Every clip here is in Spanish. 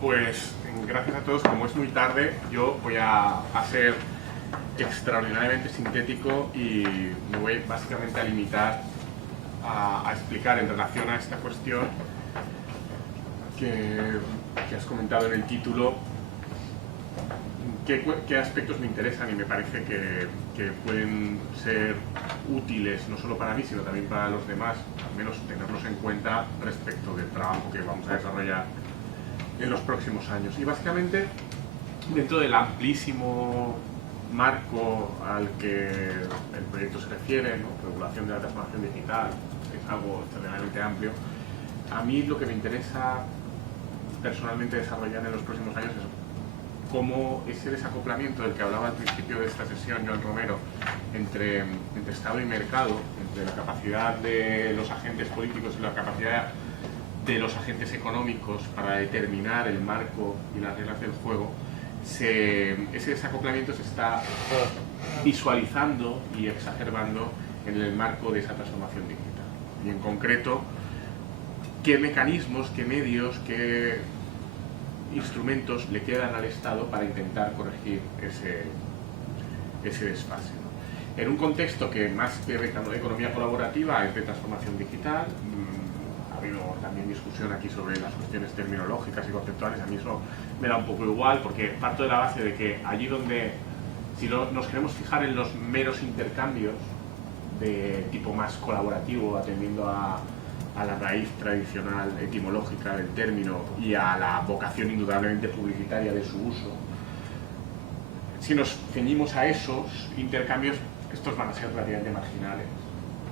Pues gracias a todos. Como es muy tarde, yo voy a ser extraordinariamente sintético y me voy básicamente a limitar a explicar en relación a esta cuestión que has comentado en el título qué aspectos me interesan y me parece que pueden ser útiles no solo para mí sino también para los demás, al menos tenerlos en cuenta respecto del trabajo que vamos a desarrollar en los próximos años. Y básicamente, dentro del amplísimo marco al que el proyecto se refiere, ¿no? Regulación de la transformación digital, es algo extraordinariamente amplio. A mí lo que me interesa personalmente desarrollar en los próximos años es cómo ese desacoplamiento del que hablaba al principio de esta sesión Joan Romero entre Estado y mercado, entre la capacidad de los agentes políticos y la capacidad de los agentes económicos para determinar el marco y las reglas del juego, ese desacoplamiento se está visualizando y exacerbando en el marco de esa transformación digital. Y en concreto, qué mecanismos, qué medios, qué instrumentos le quedan al Estado para intentar corregir ese desfase, ¿no? En un contexto que más que de economía colaborativa es de transformación digital. Ha habido también discusión aquí sobre las cuestiones terminológicas y conceptuales. A mí eso me da un poco igual, porque parto de la base de que allí donde, si nos queremos fijar en los meros intercambios de tipo más colaborativo, atendiendo a la raíz tradicional etimológica del término y a la vocación indudablemente publicitaria de su uso, si nos ceñimos a esos intercambios, estos van a ser relativamente marginales,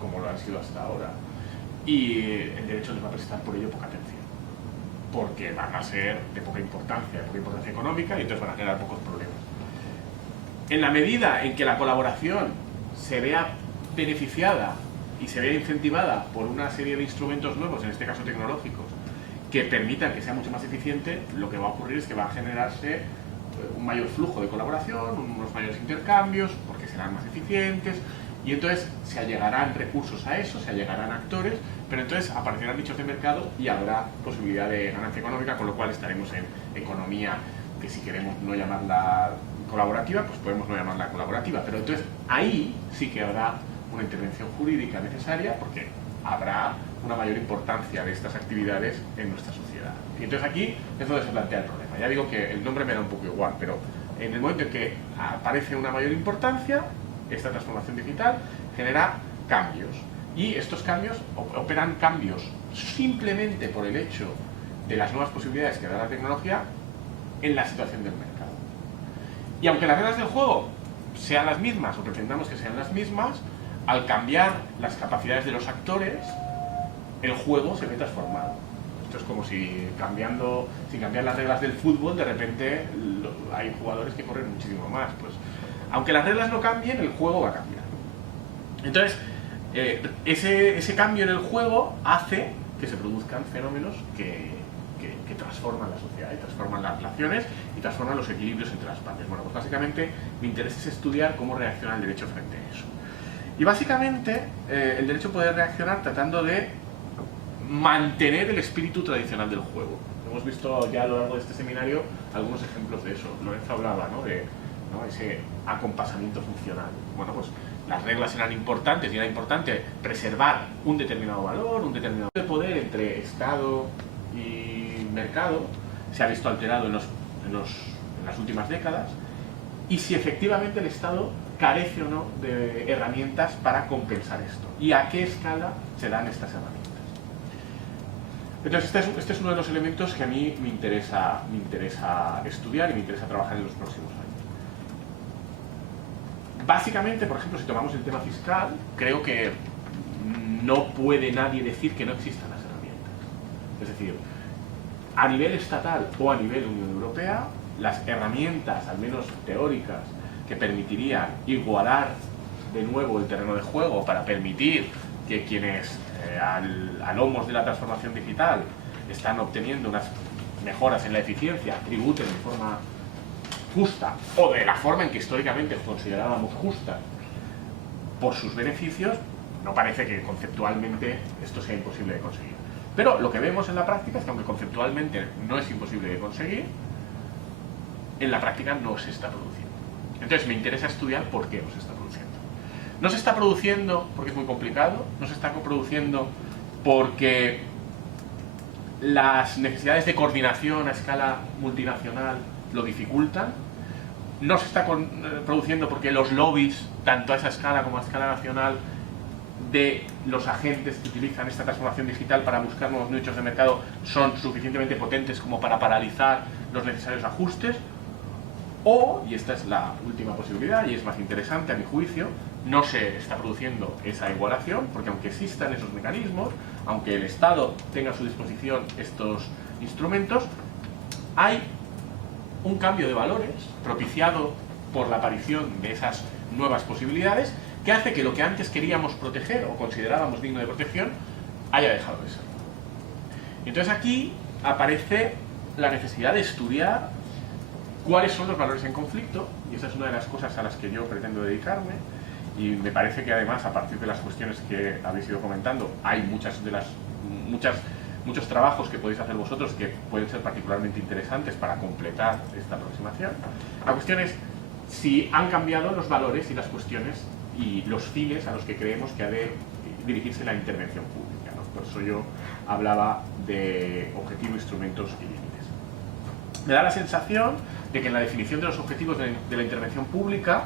como lo han sido hasta ahora. Y el derecho les va a prestar por ello poca atención, porque van a ser de poca importancia económica, y entonces van a generar pocos problemas. En la medida en que la colaboración se vea beneficiada y se vea incentivada por una serie de instrumentos nuevos, en este caso tecnológicos, que permitan que sea mucho más eficiente, lo que va a ocurrir es que va a generarse un mayor flujo de colaboración, unos mayores intercambios, porque serán más eficientes. Y entonces se allegarán recursos a eso, se allegarán actores, pero entonces aparecerán nichos de mercado y habrá posibilidad de ganancia económica, con lo cual estaremos en economía que, si queremos no llamarla colaborativa, pues podemos no llamarla colaborativa. Pero entonces ahí sí que habrá una intervención jurídica necesaria, porque habrá una mayor importancia de estas actividades en nuestra sociedad. Y entonces aquí es donde se plantea el problema. Ya digo que el nombre me da un poco igual, pero en el momento en que aparece una mayor importancia, esta transformación digital genera cambios, y estos cambios operan cambios simplemente por el hecho de las nuevas posibilidades que da la tecnología en la situación del mercado. Y aunque las reglas del juego sean las mismas, o pretendamos que sean las mismas, al cambiar las capacidades de los actores, el juego se ve transformado. Esto es como si sin cambiar las reglas del fútbol, de repente hay jugadores que corren muchísimo más. Pues aunque las reglas no cambien, el juego va a cambiar. Entonces, ese cambio en el juego hace que se produzcan fenómenos que transforman la sociedad, y transforman las relaciones y transforman los equilibrios entre las partes. Bueno, pues básicamente mi interés es estudiar cómo reacciona el derecho frente a eso. Y básicamente el derecho puede reaccionar tratando de mantener el espíritu tradicional del juego. Hemos visto ya a lo largo de este seminario algunos ejemplos de eso. Lorenzo hablaba, ¿no?, de ese acompasamiento funcional. Bueno, pues las reglas eran importantes, y era importante preservar un determinado valor, un determinado poder entre Estado y mercado. Se ha visto alterado en las últimas décadas, y si efectivamente el Estado carece o no de herramientas para compensar esto, y a qué escala se dan estas herramientas. Entonces este es uno de los elementos que a mí me interesa estudiar y me interesa trabajar en los próximos años. Básicamente, por ejemplo, si tomamos el tema fiscal, creo que no puede nadie decir que no existan las herramientas. Es decir, a nivel estatal o a nivel Unión Europea, las herramientas, al menos teóricas, que permitirían igualar de nuevo el terreno de juego para permitir que quienes al lomos de la transformación digital están obteniendo unas mejoras en la eficiencia tributen de forma justa, o de la forma en que históricamente considerábamos justa, por sus beneficios, no parece que conceptualmente esto sea imposible de conseguir. Pero lo que vemos en la práctica es que aunque conceptualmente no es imposible de conseguir, en la práctica no se está produciendo. Entonces me interesa estudiar por qué no se está produciendo. No se está produciendo porque es muy complicado, no se está produciendo porque las necesidades de coordinación a escala multinacional lo dificultan, no se está produciendo porque los lobbies, tanto a esa escala como a escala nacional, de los agentes que utilizan esta transformación digital para buscar nuevos nichos de mercado son suficientemente potentes como para paralizar los necesarios ajustes, o, y esta es la última posibilidad y es más interesante a mi juicio, no se está produciendo esa igualación, porque aunque existan esos mecanismos, aunque el Estado tenga a su disposición estos instrumentos, hay un cambio de valores propiciado por la aparición de esas nuevas posibilidades que hace que lo que antes queríamos proteger o considerábamos digno de protección haya dejado de ser. Entonces aquí aparece la necesidad de estudiar cuáles son los valores en conflicto, y esa es una de las cosas a las que yo pretendo dedicarme, y me parece que además a partir de las cuestiones que habéis ido comentando hay muchos trabajos que podéis hacer vosotros que pueden ser particularmente interesantes para completar esta aproximación. La cuestión es si han cambiado los valores y las cuestiones y los fines a los que creemos que ha de dirigirse la intervención pública, ¿no? Por eso yo hablaba de objetivo, instrumentos y límites. Me da la sensación de que en la definición de los objetivos de la intervención pública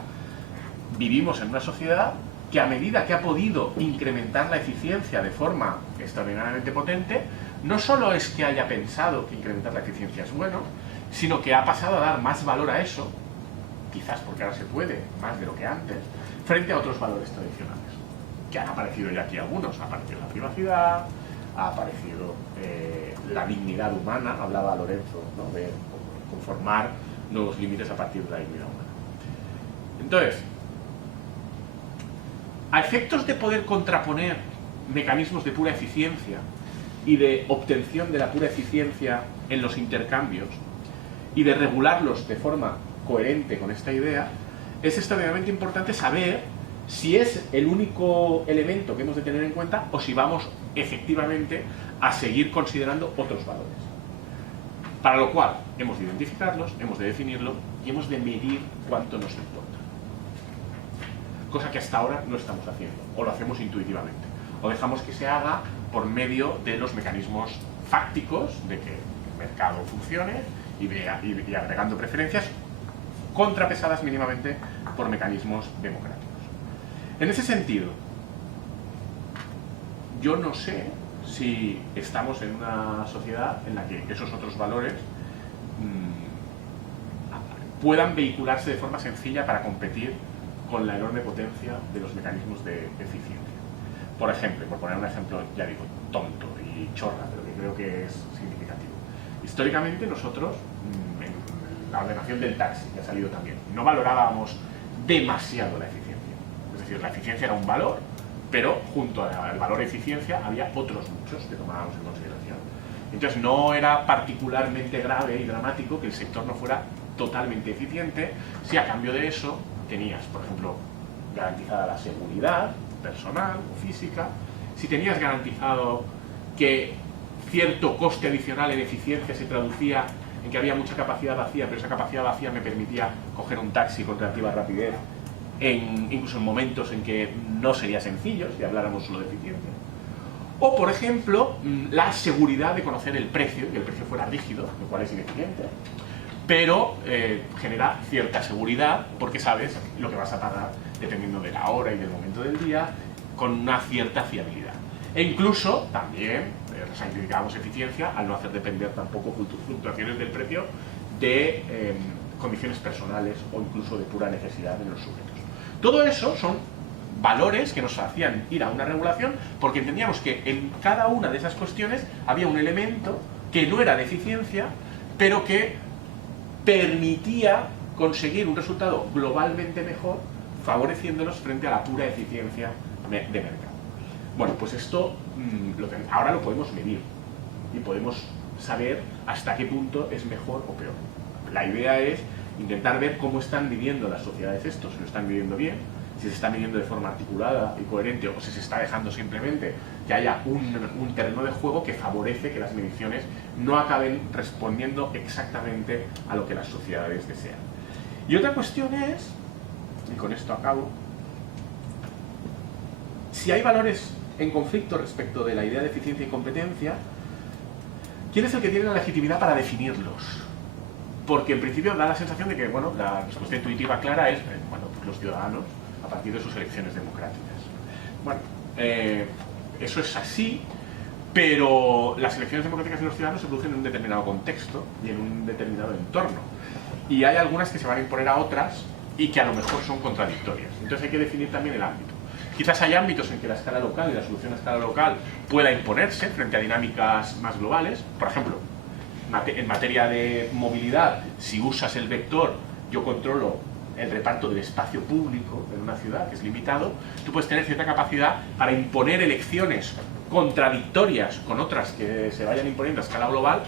vivimos en una sociedad que a medida que ha podido incrementar la eficiencia de forma extraordinariamente potente, no solo es que haya pensado que incrementar la eficiencia es bueno, sino que ha pasado a dar más valor a eso, quizás porque ahora se puede, más de lo que antes, frente a otros valores tradicionales, que han aparecido ya aquí algunos. Ha aparecido la privacidad, ha aparecido la dignidad humana, hablaba Lorenzo, ¿no?, de conformar nuevos límites a partir de la dignidad humana. Entonces, a efectos de poder contraponer mecanismos de pura eficiencia y de obtención de la pura eficiencia en los intercambios y de regularlos de forma coherente con esta idea, es extremadamente importante saber si es el único elemento que hemos de tener en cuenta o si vamos efectivamente a seguir considerando otros valores. Para lo cual hemos de identificarlos, hemos de definirlos y hemos de medir cuánto nos importa. Cosa que hasta ahora no estamos haciendo, o lo hacemos intuitivamente, o dejamos que se haga por medio de los mecanismos fácticos de que el mercado funcione y agregando preferencias contrapesadas mínimamente por mecanismos democráticos. En ese sentido, yo no sé si estamos en una sociedad en la que esos otros valores puedan vehicularse de forma sencilla para competir con la enorme potencia de los mecanismos de eficiencia. Por ejemplo, por poner un ejemplo, ya digo, tonto y chorra, pero que creo que es significativo. Históricamente nosotros, en la ordenación del taxi, que ha salido también, no valorábamos demasiado la eficiencia. Es decir, la eficiencia era un valor, pero junto al valor de eficiencia había otros muchos que tomábamos en consideración. Entonces no era particularmente grave y dramático que el sector no fuera totalmente eficiente si a cambio de eso tenías, por ejemplo, garantizada la seguridad personal o física, si tenías garantizado que cierto coste adicional en eficiencia se traducía en que había mucha capacidad vacía, pero esa capacidad vacía me permitía coger un taxi con relativa rapidez, incluso en momentos en que no sería sencillo, si habláramos solo de eficiencia. O, por ejemplo, la seguridad de conocer el precio, que el precio fuera rígido, lo cual es ineficiente, pero genera cierta seguridad porque sabes lo que vas a pagar dependiendo de la hora y del momento del día, con una cierta fiabilidad. E incluso también sacrificamos eficiencia al no hacer depender tampoco fluctuaciones del precio de condiciones personales o incluso de pura necesidad de los sujetos. Todo eso son valores que nos hacían ir a una regulación porque entendíamos que en cada una de esas cuestiones había un elemento que no era de eficiencia, pero que permitía conseguir un resultado globalmente mejor, favoreciéndonos frente a la pura eficiencia de mercado. Bueno, pues esto ahora lo podemos medir y podemos saber hasta qué punto es mejor o peor. La idea es intentar ver cómo están viviendo las sociedades esto, si lo están viviendo bien, si se está midiendo de forma articulada y coherente o si se está dejando simplemente que haya un terreno de juego que favorece que las mediciones no acaben respondiendo exactamente a lo que las sociedades desean. Y otra cuestión es, y con esto acabo, si hay valores en conflicto respecto de la idea de eficiencia y competencia, ¿quién es el que tiene la legitimidad para definirlos? Porque en principio da la sensación de que, bueno, la respuesta intuitiva clara es, bueno, pues los ciudadanos a partir de sus elecciones democráticas. Bueno, eso es así, pero las elecciones democráticas de los ciudadanos se producen en un determinado contexto y en un determinado entorno. Y hay algunas que se van a imponer a otras y que a lo mejor son contradictorias. Entonces hay que definir también el ámbito. Quizás hay ámbitos en que la escala local y la solución a escala local pueda imponerse frente a dinámicas más globales. Por ejemplo, en materia de movilidad, si usas el vector, yo controlo el reparto del espacio público en una ciudad, que es limitado, tú puedes tener cierta capacidad para imponer elecciones contradictorias con otras que se vayan imponiendo a escala global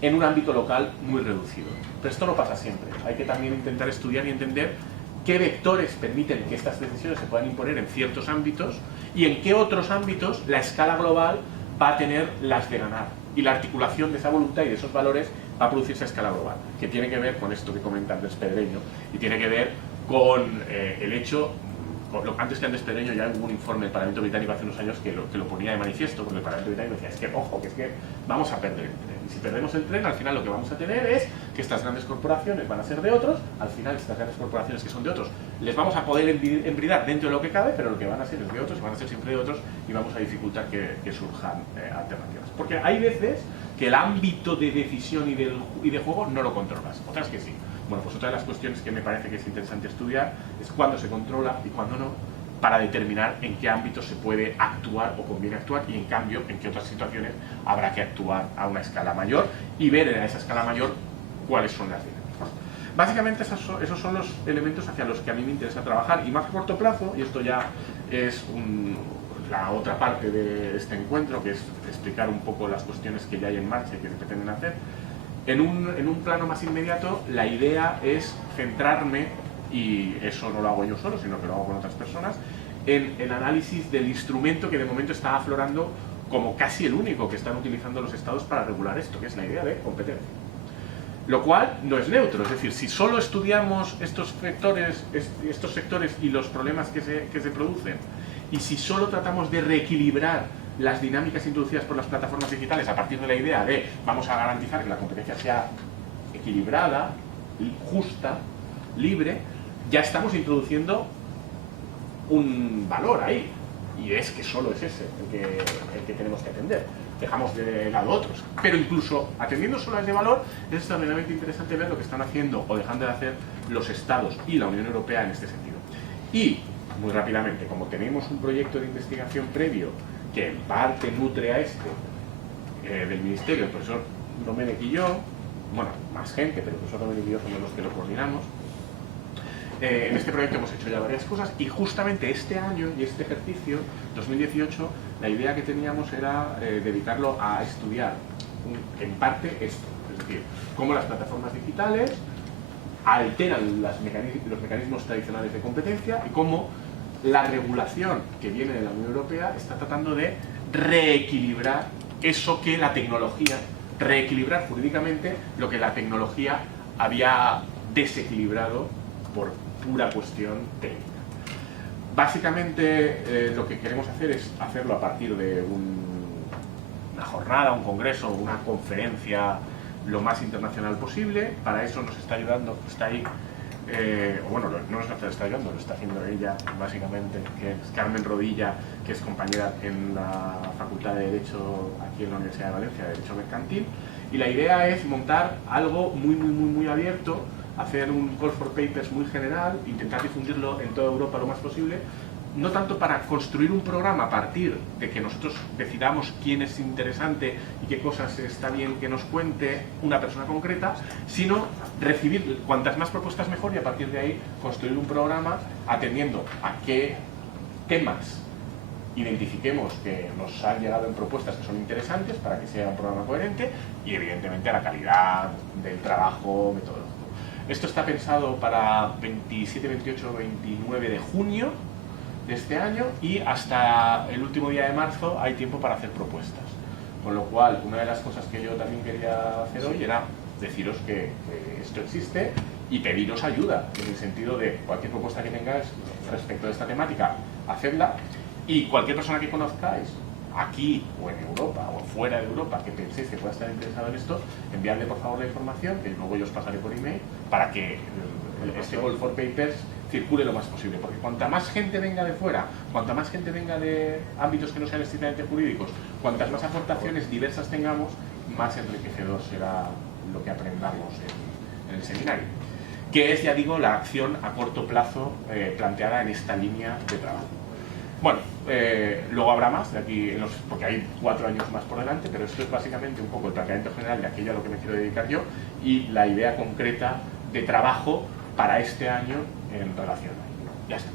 en un ámbito local muy reducido. Pero esto no pasa siempre. Hay que también intentar estudiar y entender qué vectores permiten que estas decisiones se puedan imponer en ciertos ámbitos y en qué otros ámbitos la escala global va a tener las de ganar. Y la articulación de esa voluntad y de esos valores va a producirse a escala global, que tiene que ver con esto que comenta Andrés Pedreño y tiene que ver con el hecho, antes que Andrés Pedreño ya hubo un informe del Parlamento Británico hace unos años que lo ponía de manifiesto, porque el Parlamento Británico decía, es que ojo, que es que vamos a perder el tren. Y si perdemos el tren, al final lo que vamos a tener es que estas grandes corporaciones van a ser de otros, al final estas grandes corporaciones que son de otros, les vamos a poder embridar dentro de lo que cabe, pero lo que van a ser es de otros, y van a ser siempre de otros, y vamos a dificultar que surjan alternativas. Porque hay veces que el ámbito de decisión y de juego no lo controlas, otras que sí. Bueno, pues otra de las cuestiones que me parece que es interesante estudiar es cuándo se controla y cuándo no, para determinar en qué ámbito se puede actuar o conviene actuar y en cambio en qué otras situaciones habrá que actuar a una escala mayor y ver en esa escala mayor cuáles son las dinámicas. Básicamente esos son los elementos hacia los que a mí me interesa trabajar y más a corto plazo, y esto ya es la otra parte de este encuentro, que es explicar un poco las cuestiones que ya hay en marcha y que se pretenden hacer. En un plano más inmediato, la idea es centrarme, y eso no lo hago yo solo, sino que lo hago con otras personas, en el análisis del instrumento que de momento está aflorando como casi el único que están utilizando los estados para regular esto, que es la idea de competencia. Lo cual no es neutro, es decir, si solo estudiamos estos sectores y los problemas que se producen, y si solo tratamos de reequilibrar las dinámicas introducidas por las plataformas digitales a partir de la idea de vamos a garantizar que la competencia sea equilibrada, justa, libre, ya estamos introduciendo un valor ahí, y es que solo es ese el que tenemos que atender. Dejamos de lado otros, pero incluso atendiendo solo a ese valor es extraordinariamente interesante ver lo que están haciendo o dejando de hacer los estados y la Unión Europea en este sentido. Y, muy rápidamente, como tenemos un proyecto de investigación previo que en parte nutre a del Ministerio, el profesor Domènech y yo, bueno, más gente, pero el profesor Domènech y yo somos los que lo coordinamos. En este proyecto hemos hecho ya varias cosas y justamente este año y este ejercicio, 2018, la idea que teníamos era dedicarlo a estudiar en parte esto, es decir, cómo las plataformas digitales alteran los mecanismos tradicionales de competencia y cómo la regulación que viene de la Unión Europea está tratando de reequilibrar eso que la tecnología, reequilibrar jurídicamente lo que la tecnología había desequilibrado por pura cuestión técnica. Básicamente lo que queremos hacer es hacerlo a partir de una jornada, un congreso, una conferencia lo más internacional posible. Para eso nos está ayudando, está ahí, bueno, no nos está ayudando, lo está haciendo ella básicamente, que es Carmen Rodilla, que es compañera en la Facultad de Derecho aquí en la Universidad de Valencia, de Derecho Mercantil, y la idea es montar algo muy abierto, hacer un call for papers muy general, intentar difundirlo en toda Europa lo más posible, no tanto para construir un programa a partir de que nosotros decidamos quién es interesante y qué cosas está bien que nos cuente una persona concreta, sino recibir cuantas más propuestas mejor y a partir de ahí construir un programa atendiendo a qué temas identifiquemos que nos han llegado en propuestas que son interesantes para que sea un programa coherente y evidentemente a la calidad del trabajo metodológico. Esto está pensado para 27, 28, 29 de junio de este año y hasta el último día de marzo hay tiempo para hacer propuestas. Con lo cual, una de las cosas que yo también quería hacer hoy era deciros que esto existe y pediros ayuda, en el sentido de cualquier propuesta que tengáis respecto de esta temática, hacedla, y cualquier persona que conozcáis, aquí o en Europa o fuera de Europa, que penséis que pueda estar interesado en esto, enviadle por favor la información, que luego yo os pasaré por email, para que este Call for Papers circule lo más posible, porque cuanta más gente venga de fuera, cuanta más gente venga de ámbitos que no sean estrictamente jurídicos, cuantas más aportaciones diversas tengamos, más enriquecedor será lo que aprendamos en el seminario, que es, ya digo, la acción a corto plazo planteada en esta línea de trabajo. Bueno, luego habrá más de aquí, porque hay 4 años más por delante, pero esto es básicamente un poco el planteamiento general de aquello a lo que me quiero dedicar yo y la idea concreta de trabajo para este año en relación a ello. Ya está.